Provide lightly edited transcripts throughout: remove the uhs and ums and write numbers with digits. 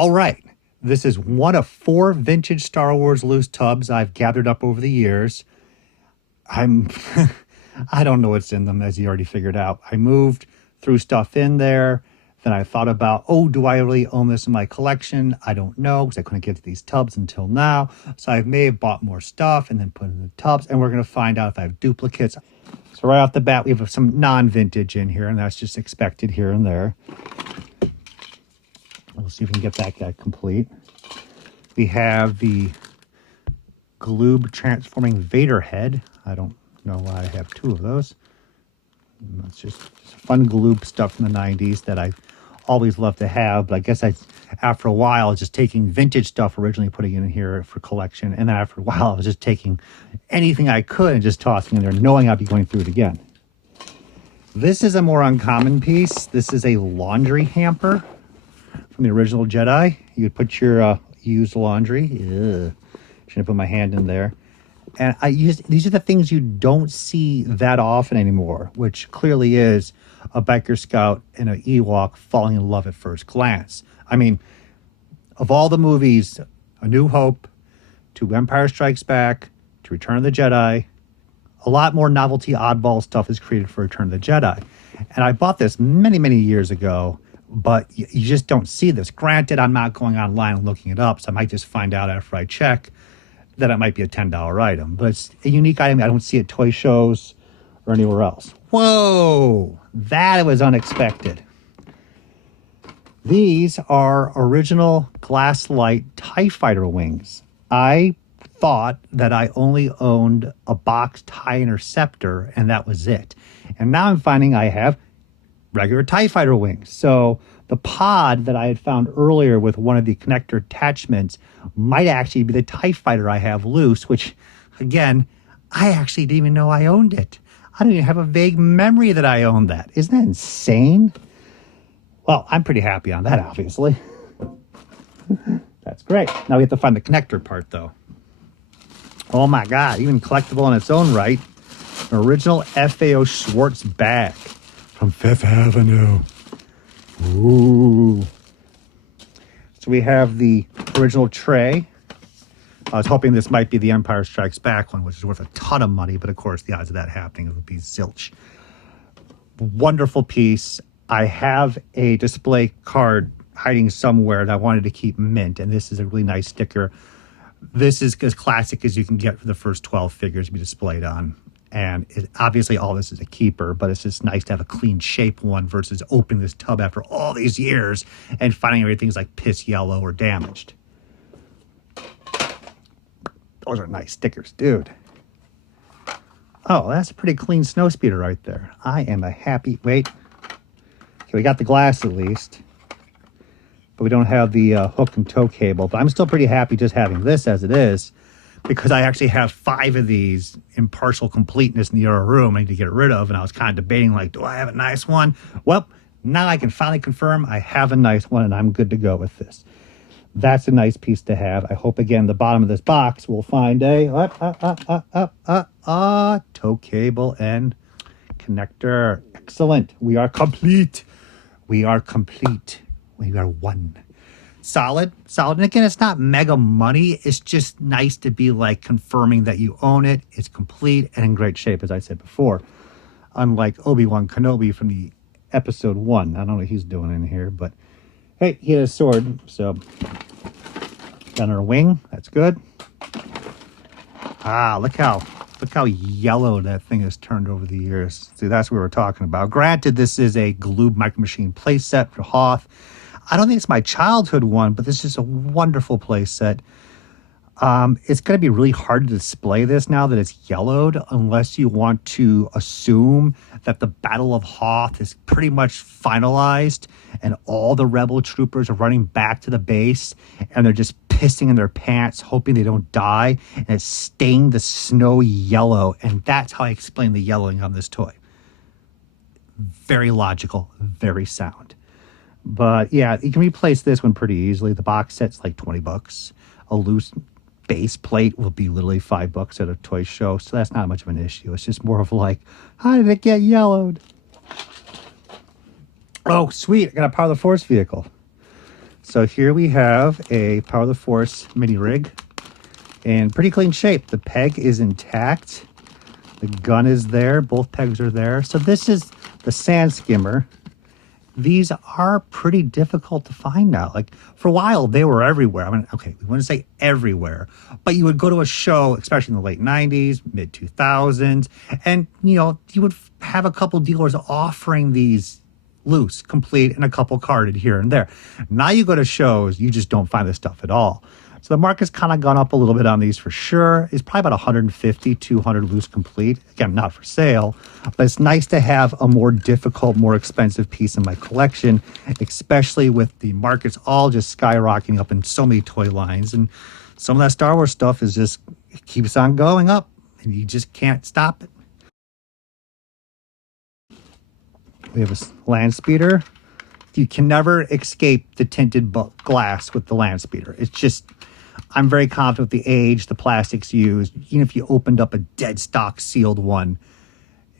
All right. This is one of 4 vintage Star Wars loose tubs I've gathered up over the years. I don't know what's in them, as you already figured out. I moved, threw stuff in there. Then I thought about, do I really own this in my collection? I don't know, because I couldn't get to these tubs until now. So I may have bought more stuff and then put it in the tubs, and we're going to find out if I have duplicates. So right off the bat, we have some non-vintage in here, and that's just expected here and there. We'll see if we can get that guy complete. We have the Gloob transforming Vader head. I don't know why I have 2 of those. It's just fun Gloob stuff from the 90s that I always loved to have. But I guess after a while, I was just taking vintage stuff, originally putting it in here for collection. And then after a while, I was just taking anything I could and just tossing in there, knowing I'd be going through it again. This is a more uncommon piece. This is a laundry hamper from the original Jedi. You would put your used laundry. Shouldn't have put my hand in there. And these are the things you don't see that often anymore, which clearly is a biker scout and an Ewok falling in love at first glance. I mean, of all the movies, A New Hope, to Empire Strikes Back, to Return of the Jedi, a lot more novelty oddball stuff is created for Return of the Jedi. And I bought this many, many years ago, but you just don't see this. Granted, I'm not going online and looking it up, so I might just find out after I check that it might be a $10 item. But it's a unique item I don't see at toy shows or anywhere else. Whoa! That was unexpected. These are original Glasslight TIE Fighter wings. I thought that I only owned a box TIE Interceptor, and that was it. And now I'm finding I have regular TIE Fighter wings. So the pod that I had found earlier with one of the connector attachments might actually be the TIE Fighter I have loose, which, again, I actually didn't even know I owned it. I don't even have a vague memory that I owned that. Isn't that insane? Well, I'm pretty happy on that, obviously. That's great. Now we have to find the connector part, though. Oh my God, even collectible in its own right. An original FAO Schwartz bag from Fifth Avenue. Ooh. So we have the original tray. I was hoping this might be the Empire Strikes Back one, which is worth a ton of money, but of course the odds of that happening would be zilch. Wonderful piece. I have a display card hiding somewhere that I wanted to keep mint, and this is a really nice sticker. This is as classic as you can get for the first 12 figures to be displayed on. And obviously all this is a keeper, but it's just nice to have a clean shape one versus opening this tub after all these years and finding everything's like piss yellow or damaged. Those are nice stickers, dude. Oh, that's a pretty clean Snowspeeder right there. I am a happy... Wait. Okay, we got the glass at least. But we don't have the hook and toe cable. But I'm still pretty happy just having this as it is, because I actually have 5 of these in partial completeness in the other room I need to get rid of. And I was kind of debating, like, do I have a nice one? Well, now I can finally confirm I have a nice one, and I'm good to go with this. That's a nice piece to have. I hope, again, the bottom of this box will find a toe cable and connector. Excellent. We are complete. We are complete. We are one. Solid. And again, it's not mega money. It's just nice to be like confirming that you own it. It's complete and in great shape, as I said before. Unlike Obi-Wan Kenobi from the episode 1. I don't know what he's doing in here, but hey, he had a sword, so got another wing. That's good. Look how yellow that thing has turned over the years. See, that's what we were talking about. Granted, this is a Gloob Micro Machine playset for Hoth. I don't think it's my childhood one, but this is a wonderful playset. It's going to be really hard to display this now that it's yellowed, unless you want to assume that the Battle of Hoth is pretty much finalized and all the rebel troopers are running back to the base and they're just pissing in their pants, hoping they don't die, and it's stained the snow yellow, and that's how I explain the yellowing on this toy. Very logical, very sound. But yeah, you can replace this one pretty easily. The box set's like $20. A loose base plate will be literally $5 at a toy show, so that's not much of an issue. It's just more of like, how did it get yellowed? Oh, sweet, I got a Power of the Force vehicle. So here we have a Power of the Force mini rig in pretty clean shape. The peg is intact. The gun is there. Both pegs are there. So this is the sand skimmer. These are pretty difficult to find now. Like for a while, they were everywhere. I mean, okay, we want to say everywhere, but you would go to a show, especially in the late 90s, mid 2000s, and you would have a couple dealers offering these loose, complete, and a couple carded here and there. Now you go to shows, you just don't find this stuff at all. So the market's kind of gone up a little bit on these for sure. It's probably about 150, 200 loose complete. Again, not for sale, but it's nice to have a more difficult, more expensive piece in my collection, especially with the markets all just skyrocketing up in so many toy lines. And some of that Star Wars stuff is just, it keeps on going up and you just can't stop it. We have a land speeder. You can never escape the tinted glass with the land speeder. It's just, I'm very confident with the age, the plastics used. Even if you opened up a dead stock sealed one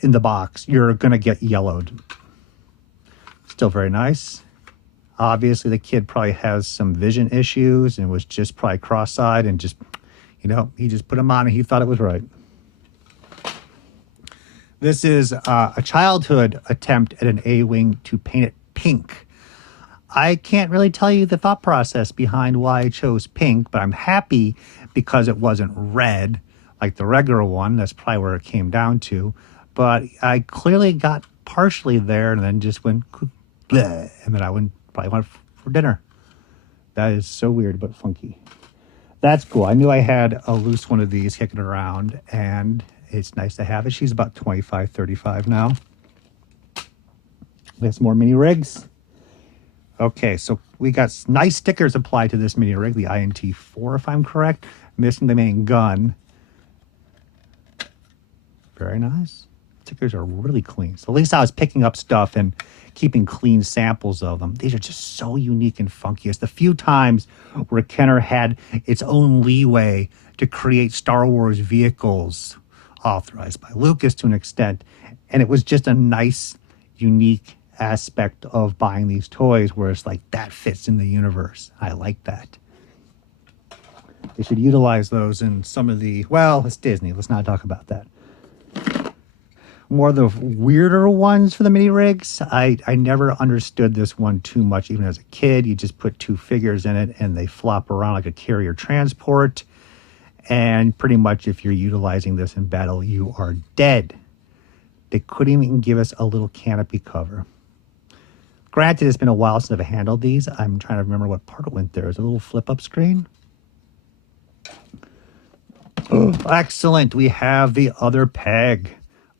in the box, you're going to get yellowed. Still very nice. Obviously, the kid probably has some vision issues and was just probably cross-eyed and just, he just put them on and he thought it was right. This is a childhood attempt at an A-Wing to paint it pink. I can't really tell you the thought process behind why I chose pink, but I'm happy because it wasn't red like the regular one. That's probably where it came down to. But I clearly got partially there and then just went bleh, and then probably went for dinner. That is so weird but funky. That's cool. I knew I had a loose one of these kicking around, and it's nice to have it. She's about 25, 35 now. We have some more mini rigs. Okay, so we got nice stickers applied to this mini rig, the INT4, if I'm correct. Missing the main gun. Very nice. Stickers are really clean. So at least I was picking up stuff and keeping clean samples of them. These are just so unique and funky. It's the few times where Kenner had its own leeway to create Star Wars vehicles authorized by Lucas to an extent. And it was just a nice, unique aspect of buying these toys where it's like, that fits in the universe. I like that. They should utilize those in some of the, well, it's Disney. Let's not talk about that. More of the weirder ones for the mini rigs. I never understood this one too much, even as a kid. You just put two figures in it and they flop around like a carrier transport. And pretty much if you're utilizing this in battle, you are dead. They couldn't even give us a little canopy cover. Granted, it's been a while since I've handled these. I'm trying to remember what part it went there. Is it a little flip-up screen? Oh, excellent. We have the other peg.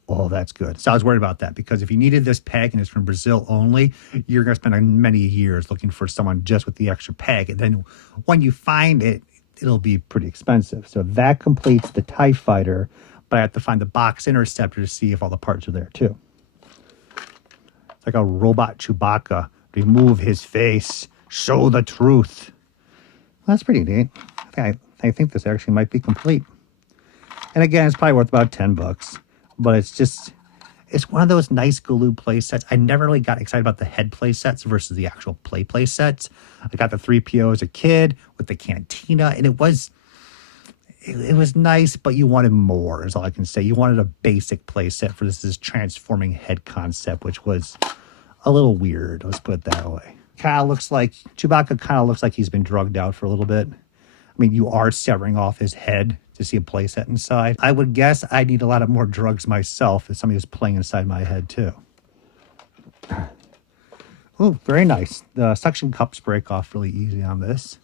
Oh, that's good. So I was worried about that because if you needed this peg and it's from Brazil only, you're going to spend many years looking for someone just with the extra peg. And then when you find it, it'll be pretty expensive. So that completes the TIE Fighter, but I have to find the box interceptor to see if all the parts are there too. It's like a robot Chewbacca. Remove his face. Show the truth. Well, that's pretty neat. I think this actually might be complete. And again, it's probably worth about $10. But it's one of those nice Galoob play sets. I never really got excited about the head play sets versus the actual play sets. I got the 3PO as a kid with the Cantina, and it was nice, but you wanted more, is all I can say. You wanted a basic play set for this transforming head concept, which was a little weird. Let's put it that way. Chewbacca kind of looks like he's been drugged out for a little bit. I mean, you are severing off his head to see a play set inside. I would guess I need a lot of more drugs myself if somebody was playing inside my head too. Oh, very nice. The suction cups break off really easy on this.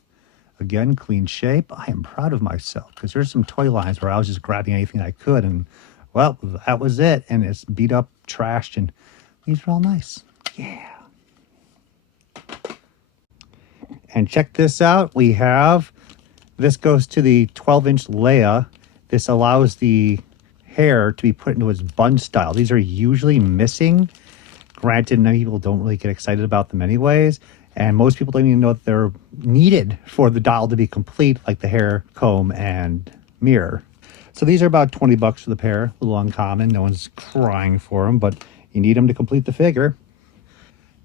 Again, clean shape. I am proud of myself because there's some toy lines where I was just grabbing anything I could and, well, that was it. And it's beat up, trashed, and these are all nice. Yeah. And check this out. We have, this goes to the 12-inch Leia. This allows the hair to be put into its bun style. These are usually missing. Granted, many people don't really get excited about them anyways. And most people don't even know that they're needed for the doll to be complete, like the hair, comb, and mirror. So these are about $20 for the pair. A little uncommon. No one's crying for them, but you need them to complete the figure.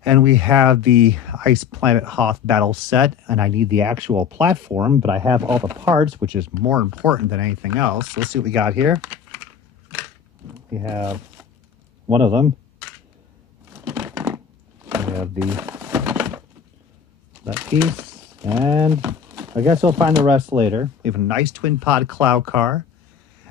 And we have the Ice Planet Hoth battle set, and I need the actual platform, but I have all the parts, which is more important than anything else. So let's see what we got here. We have one of them. We have that piece, and I guess we'll find the rest later. We have a nice twin pod cloud car.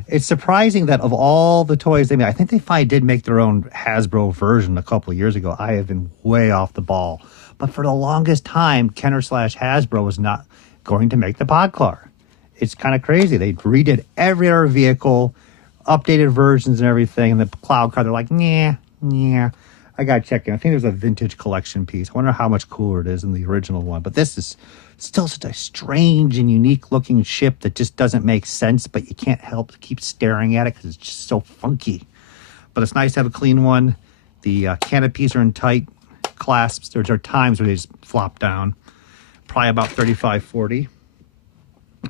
It's surprising that of all the toys they made, I think they finally did make their own Hasbro version a couple of years ago. I have been way off the ball. But for the longest time, Kenner / Hasbro was not going to make the pod car. It's kind of crazy. They redid every other vehicle, updated versions and everything. And the cloud car, they're like, nah. I got to check in. I think there's a vintage collection piece. I wonder how much cooler it is than the original one. But this is still such a strange and unique looking ship that just doesn't make sense, but you can't help to keep staring at it because it's just so funky. But it's nice to have a clean one. The canopies are in tight clasps. There are times where they just flop down. Probably about 35, 40.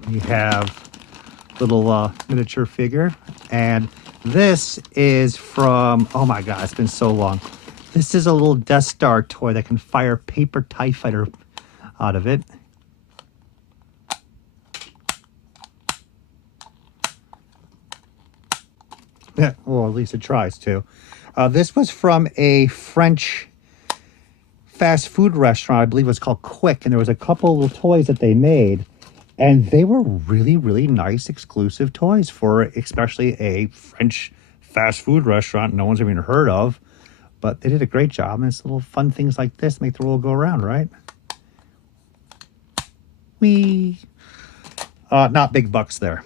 You have little miniature figure. And this is from, oh my God, it's been so long. This is a little Death Star toy that can fire paper TIE fighter out of it. Yeah, well, at least it tries to. This was from a French fast food restaurant. I believe it was called Quick, and there was a couple little toys that they made, and they were really, really nice exclusive toys for especially a French fast food restaurant no one's even heard of. But they did a great job, and it's little fun things like this make the world go around, right? Not big bucks there.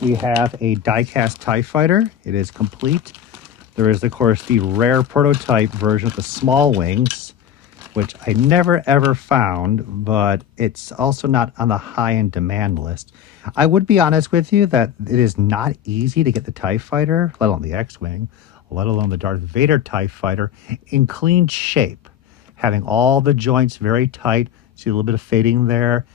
We have a die-cast TIE fighter. It is complete. There is, of course, the rare prototype version with the small wings, which I never ever found, but it's also not on the high-end demand list. I would be honest with you that it is not easy to get the TIE fighter, let alone the X-Wing, let alone the Darth Vader TIE fighter, in clean shape. Having all the joints very tight, see a little bit of fading there.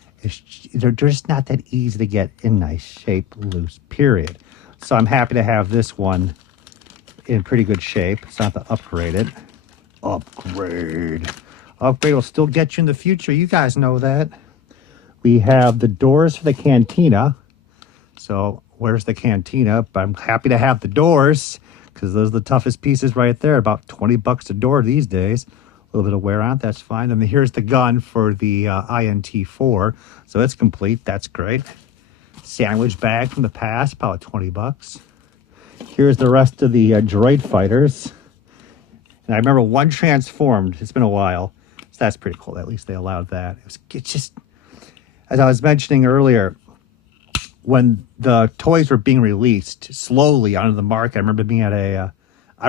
They're just not that easy to get in nice shape, loose, period. So I'm happy to have this one in pretty good shape. It's not to upgrade it. Upgrade will still get you in the future. You guys know that. We have the doors for the Cantina. So where's the Cantina? But I'm happy to have the doors because those are the toughest pieces right there. About 20 bucks a door these days. A little bit of wear on it, that's fine. And here's the gun for the INT4. So it's complete, that's great. Sandwich bag from the past, about 20 bucks. Here's the rest of the droid fighters. And I remember one transformed, it's been a while. So that's pretty cool, at least they allowed that. It's just, as I was mentioning earlier, when the toys were being released slowly onto the market, I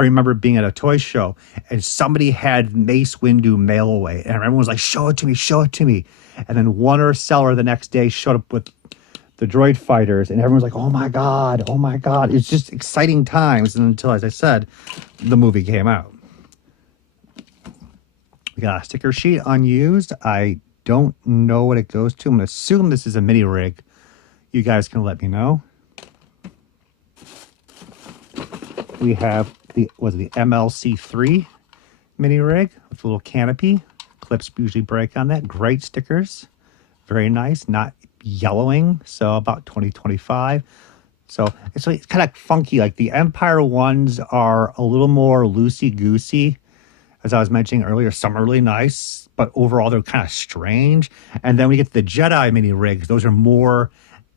remember being at a toy show and somebody had Mace Windu mail away. And everyone was like, show it to me. And then one or seller the next day showed up with the droid fighters and everyone was like, oh my God. It's just exciting times. And until, as I said, the movie came out. We got a sticker sheet unused. I don't know what it goes to. I'm going to assume this is a mini rig. You guys can let me know. We have the MLC3 mini rig with a little canopy. Clips usually break on that. Great stickers. Very nice. Not yellowing. So about 2025. So it's kind of funky. Like the Empire ones are a little more loosey-goosey. As I was mentioning earlier, some are really nice, but overall they're kind of strange. And then we get the Jedi mini rigs. Those are more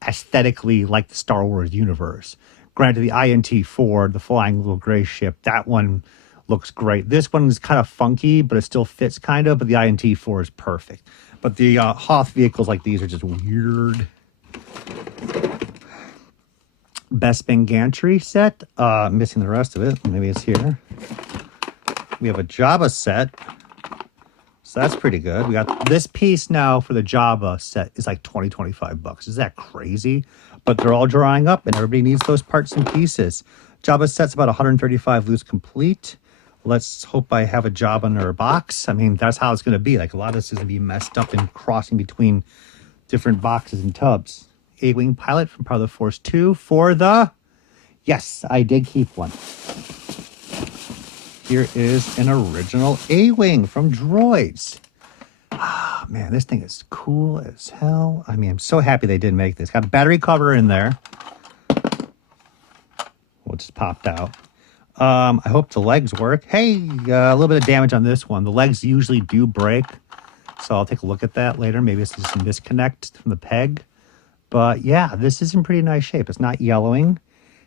aesthetically like the Star Wars universe. Granted, the INT4, the flying little gray ship, that one looks great. This one is kind of funky, but it still fits kind of, but the INT4 is perfect. But the Hoth vehicles like these are just weird. Bespin Gantry set. Missing the rest of it. Maybe it's here. We have a Jabba set. So that's pretty good. We got this piece now for the Jabba set is like 20, 25 bucks. Is that crazy? But they're all drying up and everybody needs those parts and pieces. Jabba set's about 135 loose complete. Let's hope I have a Jabba in her box. I mean, that's how it's going to be. Like a lot of this is going to be messed up and crossing between different boxes and tubs. A-Wing pilot from Power of the Force 2 for the... Yes, I did keep one. here is an original A-Wing from Droids. Ah, man, this thing is cool as hell. I mean, I'm so happy they did make this. Got a battery cover in there. Well, it just popped out. I hope the legs work. Hey, a little bit of damage on this one. The legs usually do break, so I'll take a look at that later. Maybe it's just a disconnect from the peg. But yeah, this is in pretty nice shape. It's not yellowing.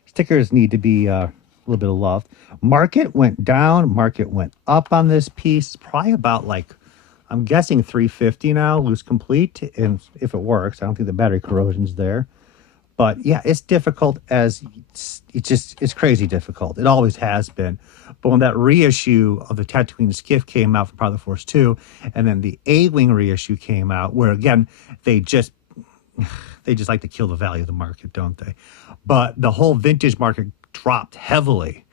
Stickers need to be a little bit of love. Market went down. Market went up on this piece. Probably about like, I'm guessing $350 now, loose complete. And if it works, I don't think the battery corrosion's there. But yeah, it's difficult it's crazy difficult. It always has been. But when that reissue of the Tatooine Skiff came out from Power of the Force 2, and then the A-Wing reissue came out, where again, they just like to kill the value of the market, don't they? But the whole vintage market dropped heavily,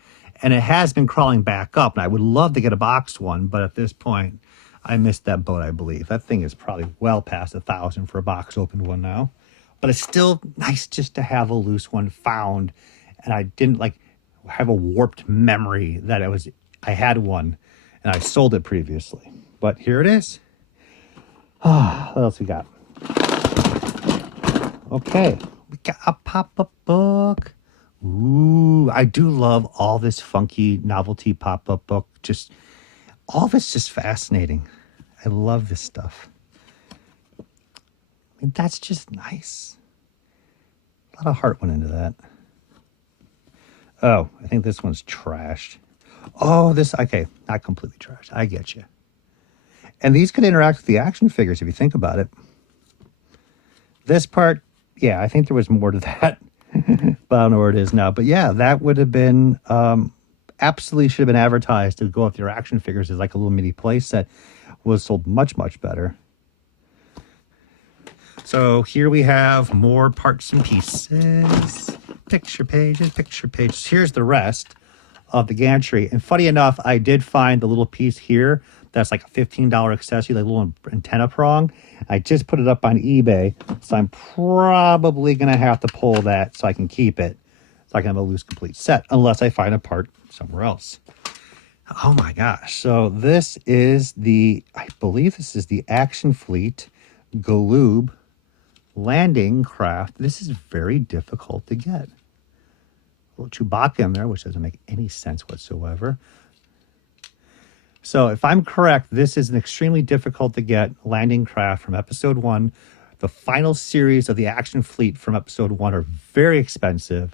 and it has been crawling back up. And I would love to get a boxed one, but at this point, I missed that boat, I believe. That thing is probably well past $1,000 for a box opened one now. But it's still nice just to have a loose one found. And I didn't like have a warped memory that I had one and I sold it previously. But here it is. What else we got? Okay, we got a pop-up book. Ooh, I do love all this funky novelty pop-up book. Just all of it's just fascinating. I love this stuff. And that's just nice. A lot of heart went into that. Oh, I think this one's trashed. Oh, okay, not completely trashed. I get you. And these could interact with the action figures if you think about it. This part, yeah, I think there was more to that. But I don't know where it is now. But yeah, that would have been, absolutely should have been advertised to go with your action figures as like a little mini play set. Was sold much, much better. So here we have more parts and pieces, picture pages. Here's the rest of the gantry. And funny enough, I did find the little piece here that's like a $15 accessory, like a little antenna prong. I just put it up on eBay, so I'm probably going to have to pull that so I can keep it, so I can have a loose complete set, unless I find a part somewhere else. Oh my gosh. So this is I believe this is the Action Fleet Galoob landing craft. This is very difficult to get. A little Chewbacca in there, which doesn't make any sense whatsoever. So if I'm correct, this is an extremely difficult to get landing craft from episode 1. The final series of the Action Fleet from episode 1 are very expensive.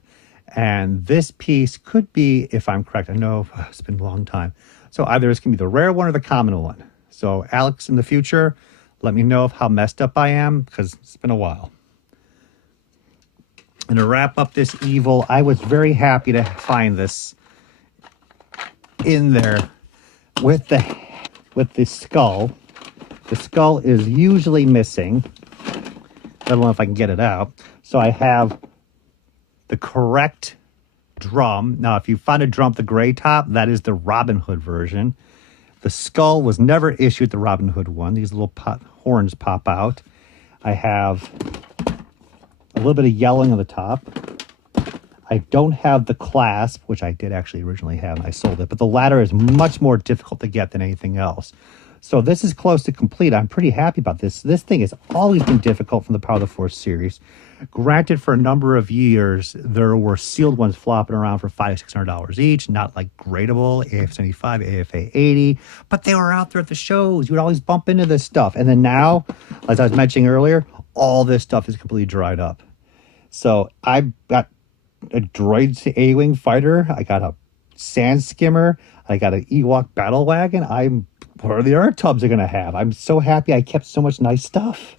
And this piece could be, if I'm correct, I know it's been a long time. So either it's going to be the rare one or the common one. So Alex, in the future, let me know how messed up I am, because it's been a while. And to wrap up this evil, I was very happy to find this in there with the skull. The skull is usually missing. I don't know if I can get it out. So I have the correct drum. Now, if you find a drum with the gray top, that is the Robin Hood version. The skull was never issued the Robin Hood one. These little horns pop out. I have a little bit of yellowing on the top. I don't have the clasp, which I did actually originally have, and I sold it. But the ladder is much more difficult to get than anything else. So this is close to complete. I'm pretty happy about this. This thing has always been difficult from the Power of the Force series. Granted, for a number of years, there were sealed ones flopping around for $500 to $600 each, not like gradable, AF-75, AFA-80, but they were out there at the shows. You would always bump into this stuff. And then now, as I was mentioning earlier, all this stuff is completely dried up. So I got a Droids A-Wing fighter. I got a sand skimmer. I got an Ewok battle wagon. What are the art tubs are going to have? I'm so happy I kept so much nice stuff.